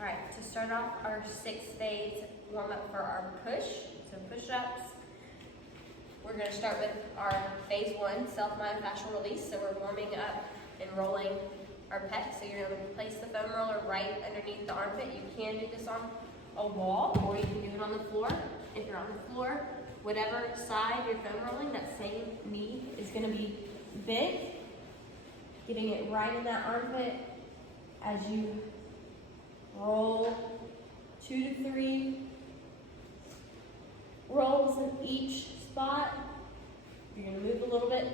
All right, to start off our 6 phase warm up for our push, so push-ups. We're gonna start with our phase 1, self-myofascial release. So we're warming up and rolling our pecs. So you're gonna place the foam roller right underneath the armpit. You can do this on a wall or you can do it on the floor. If you're on the floor, whatever side you're foam rolling, that same knee is gonna be bent, getting it right in that armpit as you roll 2 to 3 rolls in each spot. You're gonna move a little bit,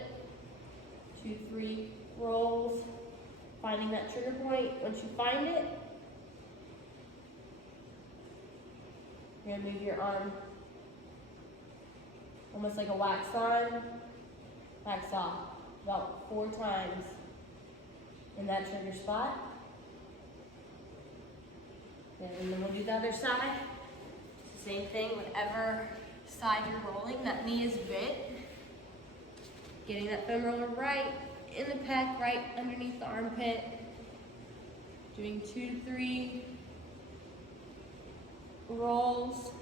2 to 3 rolls, finding that trigger point. Once you find it, you're gonna move your arm almost like a wax on, wax off, about 4 times in that trigger spot. And then we'll do the other side. It's the same thing, whatever side you're rolling, that knee is bent. Getting that foam roller right in the pec, right underneath the armpit. Doing 2 to 3 rolls,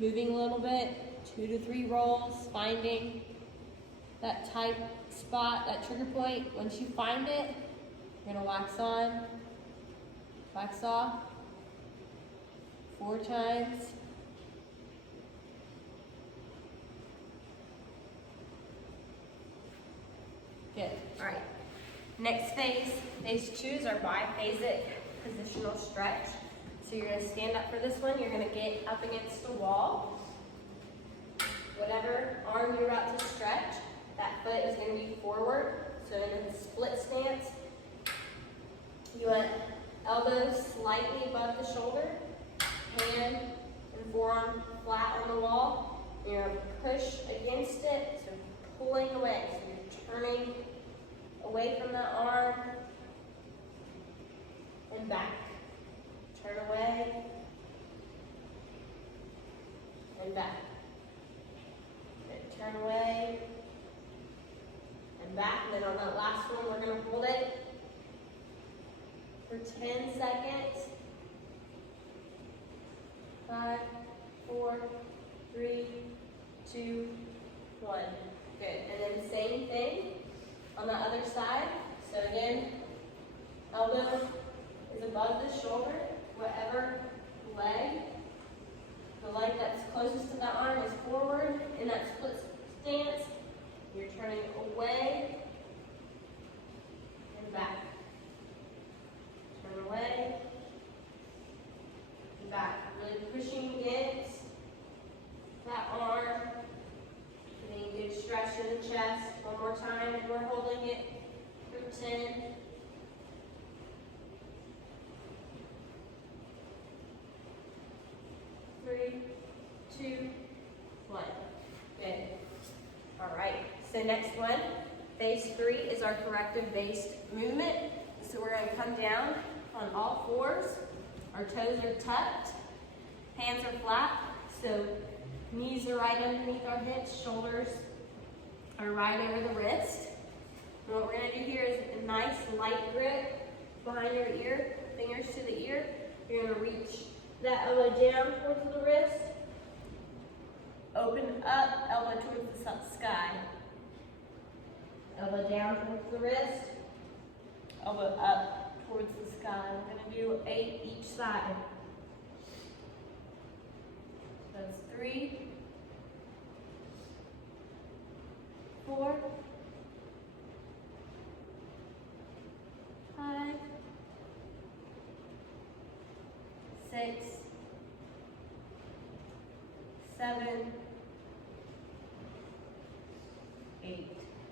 moving a little bit, 2 to 3 rolls, finding that tight spot, that trigger point. Once you find it, you're gonna wax on, wax off, 4 times. Good, all right. Next phase, phase 2 is our biphasic positional stretch. So you're gonna stand up for this one. You're gonna get up against the wall. Whatever arm you're about to stretch, that foot is gonna be forward. So in a split stance, you want elbows slightly above the shoulder, hand and forearm flat on the wall. You're gonna push against it, so pulling away. So you're turning away from that arm and back. Turn away and back. Good. Turn away and back. And then on that last one, we're gonna hold it for 10 seconds. 5, 4, 3, 2, 1. Good. And then same thing on the other side. So again, elbow is above the shoulder. Whatever leg, the leg that's closest to that arm is forward in that split stance. You're turning away and back. Turn away and back. Really pushing against that arm. Getting a good stretch in the chest. One more time, and we're holding it for 10. 3, 2, 1. Good. All right. So next one, phase 3 is our corrective-based movement. So we're going to come down on all 4s. Our toes are tucked. Hands are flat. So knees are right underneath our hips. Shoulders are right over the wrist. And what we're going to do here is a nice light grip behind your ear, fingers to the ear. You're going to reach that elbow down towards the wrist. Open up, elbow towards the sky. Elbow down towards the wrist. Elbow up towards the sky. We're going to do 8 each side. That's 3, 4, 5, 6, 7, 8.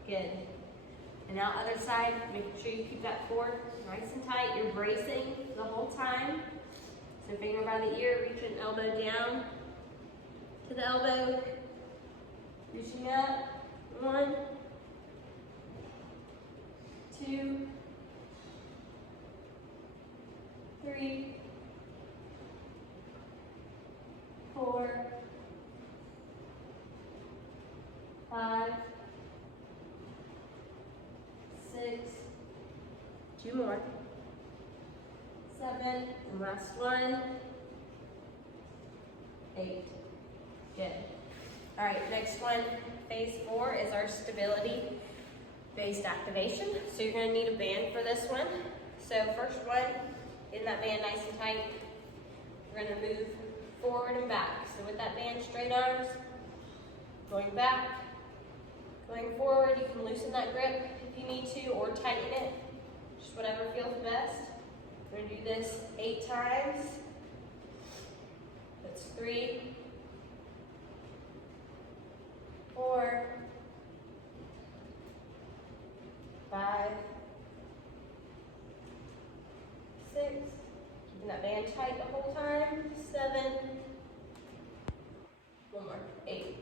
Good. And now other side, make sure you keep that core nice and tight. You're bracing the whole time. So finger by the ear, reach an elbow down to the elbow. Reaching up. 1, 2, 3, 4, 5, 6, 2 more, 7, 7, and last one, 8. Good. All right, next one, phase 4 is our stability-based activation. So you're gonna need a band for this one. So first one, getting that band nice and tight. We're gonna move forward and back. So with that band, straight arms, going back, going forward. You can loosen that grip if you need to, or tighten it, just whatever feels best. We're gonna do this 8 times. That's 3, 4, 5, 6. Keeping that band tight the whole time. 7. One more. 8.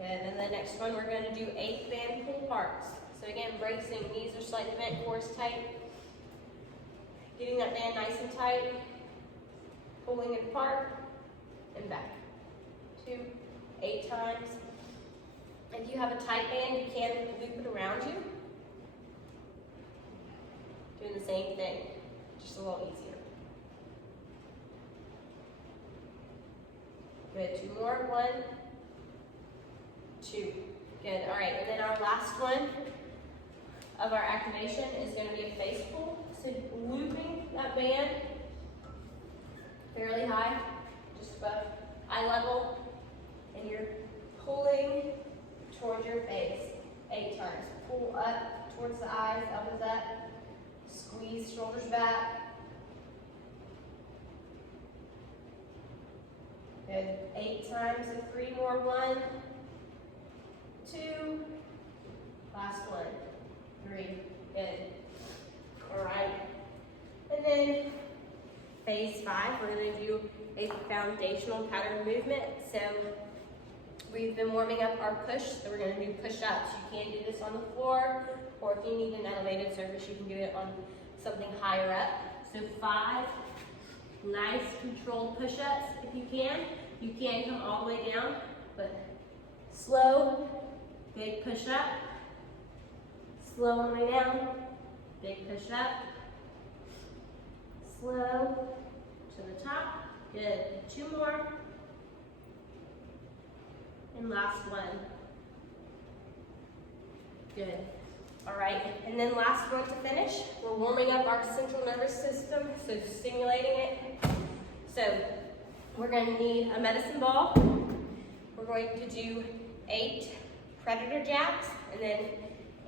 And then the next one, we're going to do 8 band pull parts. So again, bracing, knees are slightly bent, core is tight. Getting that band nice and tight. Pulling it apart and back. 2, 8 times. If you have a tight band, you can loop it around you. Doing the same thing, just a little easier. Good, 2 more, 1, 2. Good, all right, and then our last one of our activation is gonna be a face pull. So looping that band fairly high, just above eye level, and you're pulling towards your face 8 times. Pull up towards the eyes, elbows up, squeeze shoulders back. Good, 8 times, and 3 more, 1, 2, last one, 3, good. All right, and then phase 5, we're gonna do a foundational pattern movement. So we've been warming up our push, so we're gonna do push-ups. You can do this on the floor, or if you need an elevated surface, you can do it on something higher up. So 5 nice controlled push-ups if you can. You can come all the way down, but slow, big push-up. Slow on the way down, big push-up. Slow to the top. Good. 2 more. And last one. Good. All right, and then last one to finish. We're warming up our central nervous system, so stimulating it. So we're going to need a medicine ball. We're going to do 8 predator jabs, and then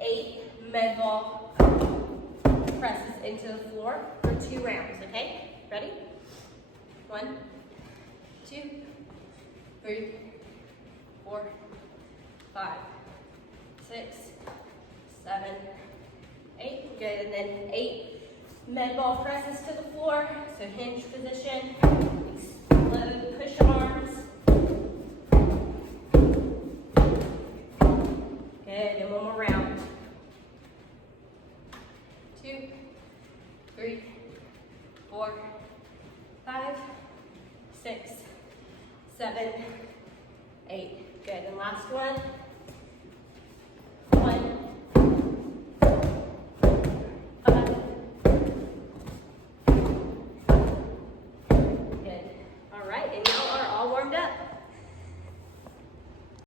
8 med ball presses into the floor for 2 rounds, okay? Ready? 1, 2, 3, 4, 5, 6, 7, 8, good, and then 8 med ball presses to the floor, so hinge position, explode, push arms,